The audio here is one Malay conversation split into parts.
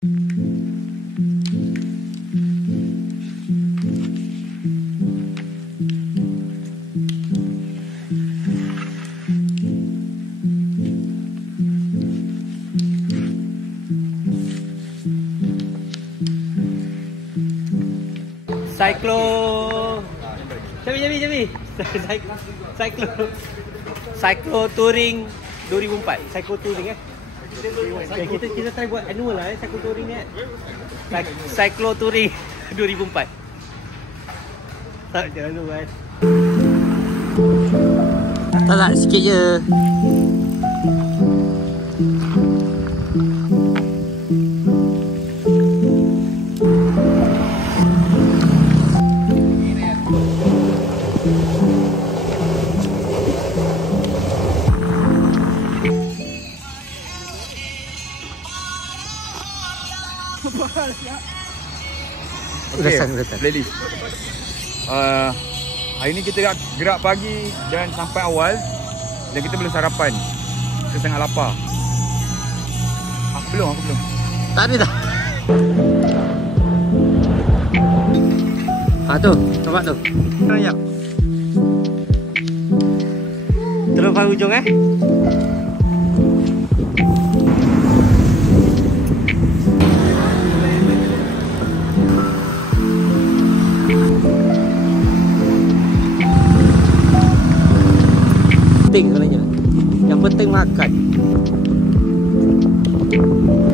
Cyclo Touring 2004. Cyclo Touring okay, kita try buat annual lah Cyclo Touring ni Cyclo Touring 2004. Tak, jangan lupa tak sikit je. Okay, playlist. Hari ni kita gerak pagi dan sampai awal dan kita belum sarapan. Kita sangat lapar. Aku belum. Tak ada dah. Tu, nampak tu. Banyak. Terus pada hujung penting sebenarnya. Yang penting makan.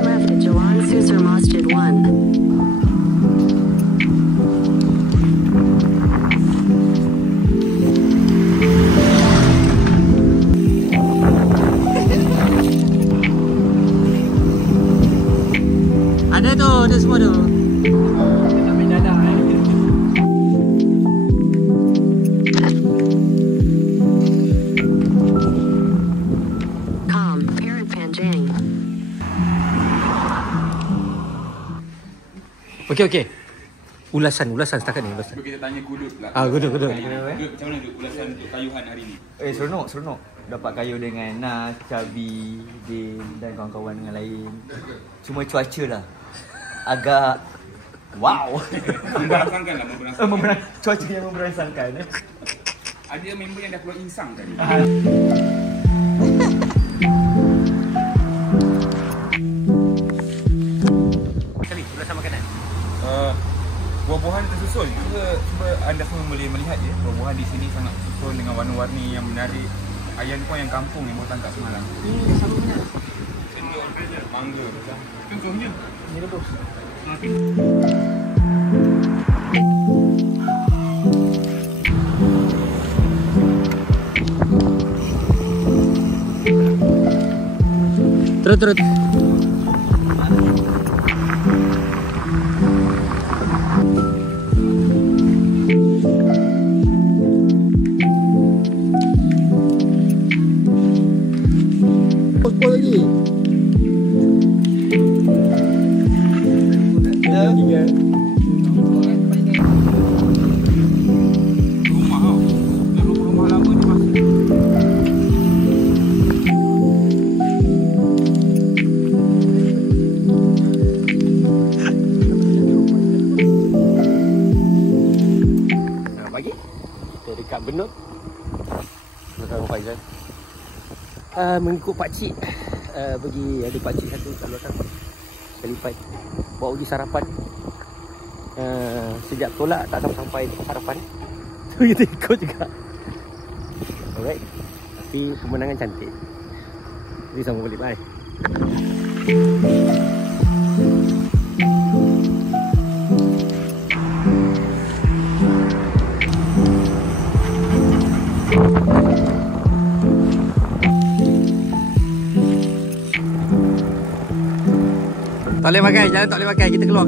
Left at Jalan Susur Masjid 1. Ada semua tu. Okey. Ulasan setakat ni. Kita tanya Gudut pula. Gudut. Gudut macam mana ulasan untuk kayuhan hari ni? Seronok. Dapat kayu dengan Nas, Cabi, Din dan kawan-kawan yang lain. Cuma cuaca lah agak wow. Memberangsangkan lah. Cuaca yang memberangsangkan. Ada member yang dah keluar insang tadi. Ulasan makanan. Buah-buahan tersusun. Cuba anda semua boleh melihat je. Buah-buahan di sini sangat tersusun dengan warna-warni yang menarik. Ayam pun yang kampung yang buat tangkap semalam. Sama banyak. Cendol, mangga. Contohnya ni rebus. Terus. Pospol lagi. rumah lama ni masih. Pagi kita dekat Benut. Bersama Faizal. Mengikut pakcik pergi, ada pakcik satu kat belakang Kalifat bawa pergi sarapan. Sejak tolak tak sampai sarapan. So kita ikut juga. Alright. Tapi pemandangan cantik. Jadi sama balik, bye. Tak boleh pakai, jalan tak boleh pakai, kita keluar.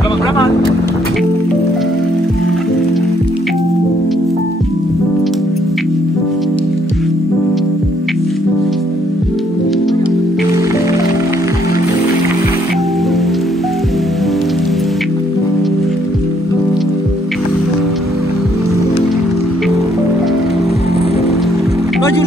Selamat beramal. Laju.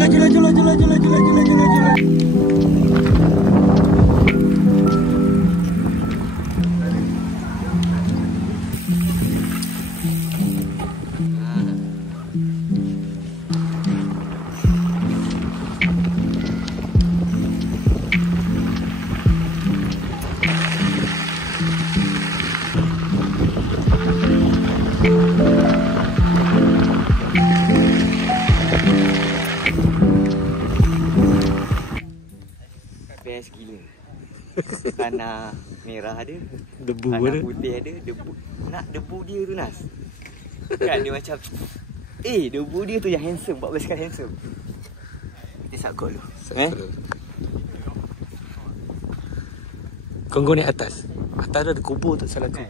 Best gila. Tanah merah ada, Debu tanah ada. putih ada, debu. Nak debu dia tu Nas. Kan dia macam debu dia tu yang handsome, 14 kali handsome. Kita sakut dulu. Kau naik atas. Atas tu ada kubur tak salah kau.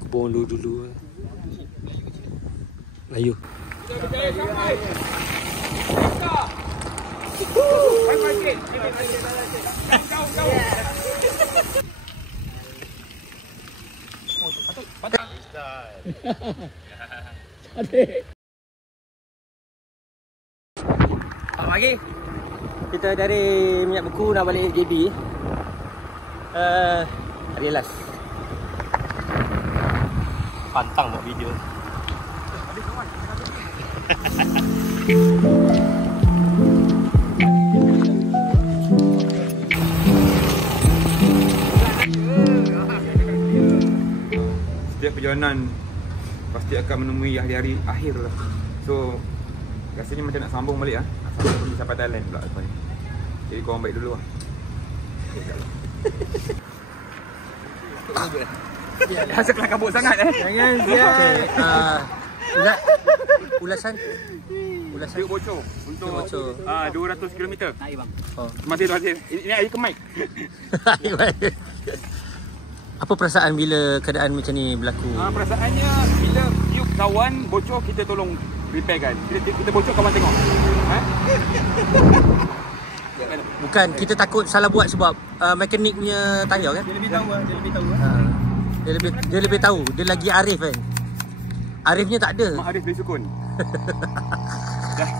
Kubur dulu. Melayu. Selamat pagi. Kita dari Minyak Beku nak balik JB. Hari last. Pantang buat video. Setiap perjalanan pasti akan menemui hari-hari akhir lah. So rasanya macam nak sambung balik lah. Nak sambung sampai Thailand pula lepas ni. Jadi korang baik dulu lah. Rasa kelah kabut sangat Jangan ulasan Tiup bocor untuk bocor. 200 km. Naik bang. Masih. Ini air ke mic? Apa perasaan bila keadaan macam ni berlaku? Perasaannya bila tiup kawan bocor, kita tolong repairkan. Kita bocor, kawan tengok. Bukan, kita takut salah buat sebab mekanik punya tayar kan? Dia lebih tahu lah. Dia lebih tahu. Dia lagi Arif kan? Arifnya tak ada. Mak Arif beli sukun. Dah.